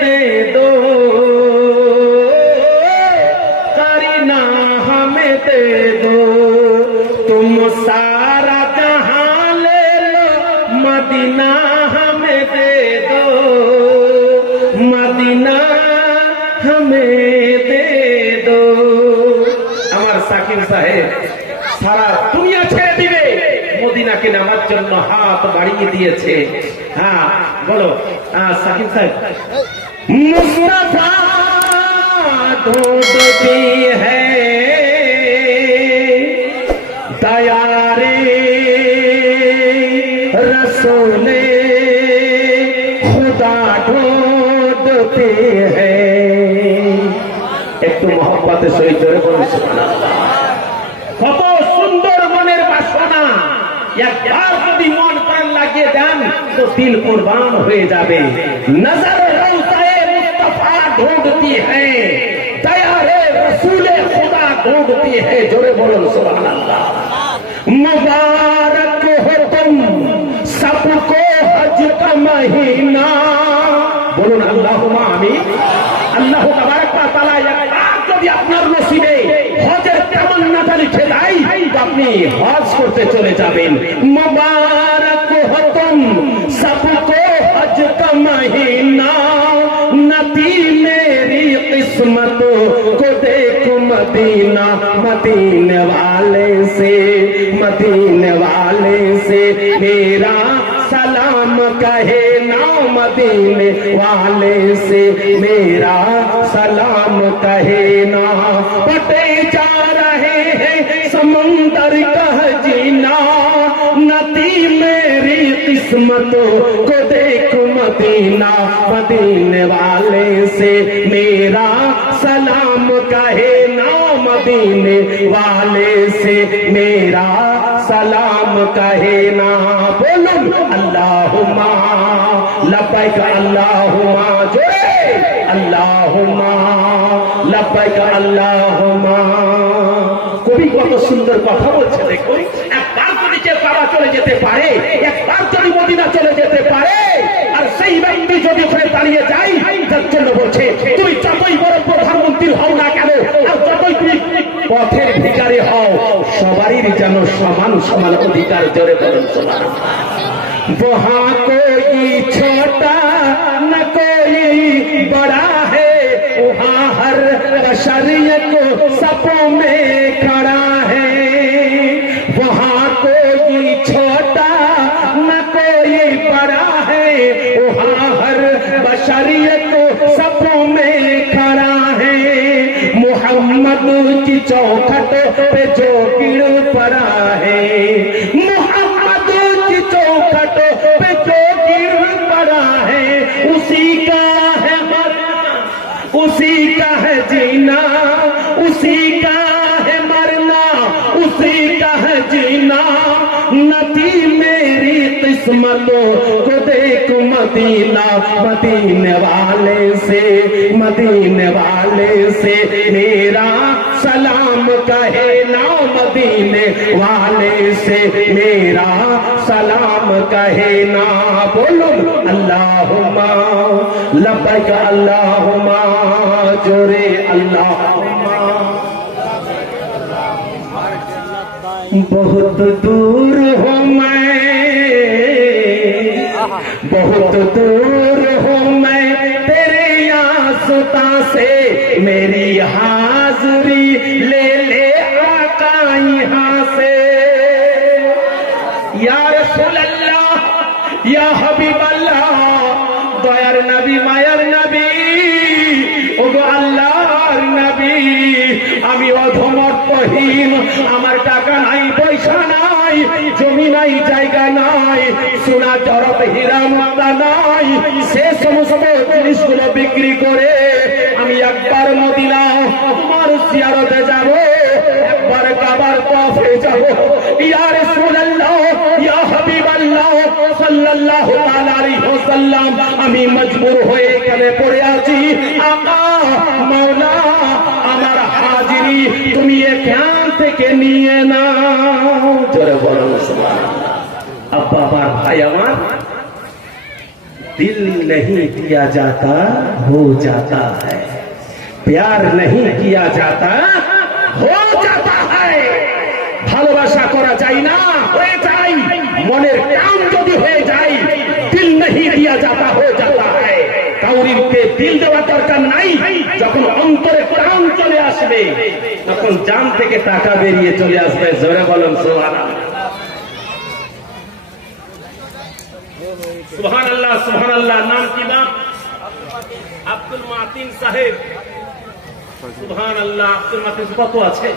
दे दो करी ना हमें दे दो तुम सारा जहां ले लो मदीना हमें दे दो মদিনা হমে দে দো আমার সাকিব সাহেব সারা দুনিয়া ছেড়ে দিবে মদিনাকে নেওয়ার জন্য হাত বাড়িয়ে দিয়েছে হ্যাঁ বলো হ্যাঁ, সাকিব সাহেব মুস্তফা ढूंढती है तैयारी रसोले खुदा ढूंढते हैं একটু মহব্বতে সহিত জোরে বলুন সুবহানাল্লাহ। কত সুন্দর মনের বাসনা একবার যদি মন প্রাণ লাগিয়ে দেন তো দিল কুরবান হয়ে যাবে নজর রৌতায়ে মুস্তাফা ढूंढती है तैयारे रसूले खुदा ढूंढती है जोरे बोलो सुभान अल्लाह मुबारक हो तुम सबको हज का महीना বলুন আল্লাহ আমি আল্লাহ তাবারাক ওয়া তাআলা একবার যদি আপনার নসিবে হজের তামান্নাটা লিখে দেয় তো আপনি হজ করতে চলে যাবেন মুবারক हो तुम सबको हज किस्मत को देखो मदीना, मदीने वाले से, मदीने वाले से। मेरा सलाम कहे ना मदीने वाले से। मेरा सलाम कहे ना। पटे जा रहे हैं समुंदर कह जीना। नदी मेरी किस्मत को देख मदीना, मदीने वाले से। मेरा सलाम कहे ना मदीने वाले से मेरा सलाम कहे ना बोलूं अल्लाहुम्मा लब्बैक अल्लाहुम्मा जोरे अल्लाहुम्मा लब्बैक अल्लाहुम्मा কবি কত সুন্দর কথা বলছে দেখো একবার যদি কেউ কাবা চলে যেতে পারে একবার যদি মদিনা প্রতি যেন সমান সমান অধিকার জোরে করেন তোমার। বহা কোই ছোটা, না কোই বড়া হে, উহা হর বশরিয়ত قسمتوں کو دیکھ مدینہ، مدینے والے سے، مدینے والے سے میرا سلام کہنا مدینے والے سے میرا سلام کہنا بولو اللہم لبک اللہم جورے اللہم۔ بہت دور ہوں میں बहुत दूर हूँ मैं तेरे आसुता से मेरी हाजरी ले ले आका यहाँ से या रसूल अल्लाह या हबीब अल्लाह দয়ার নবী মায়ার নবী ওগো আল্লাহর নবী আমি অধমর্থহীন আমার টাকা নাই পয়সা নাই জমি নাই, জায়গা নাই, সোনা হীরা নাই। সে সমস্ত জিনিসগুলো বিক্রি করে আমি একবার মদিনা তোমার সিয়ারতে যাব, একবার কাবার যাব। ইয়া সাল্লাল্লাহু আলাইহি ওয়াসাল্লাম, আমি মজবুর হয়ে এখানে পড়ে আছি। আকা মাওলা, আমার হাজিরি, তুমি এখান থেকে নিয়ে নাও জোরে বলো সুবহানাল্লাহ। আব্বা আমার ভাই আমার दिल नहीं किया जाता हो जाता है प्यार नहीं किया जाता हो जाता है ভালোবাসা করা যায় না হয়ে যায় মনের কাম যদি হয়ে যায় দিল नहीं दिया जाता हो जाता है কাউরিকে দিল দেওয়ার দরকার আসবে তখন জান থেকে টাকা বেরিয়ে চলে আসবে। জোরে বলুন সোহান সোহান আল্লাহ সোহান আল্লাহ নাম কি বাপ? আব্দুল মাতিন সাহেব। সোহান আল্লাহ আব্দুল মাতিন কত আছে?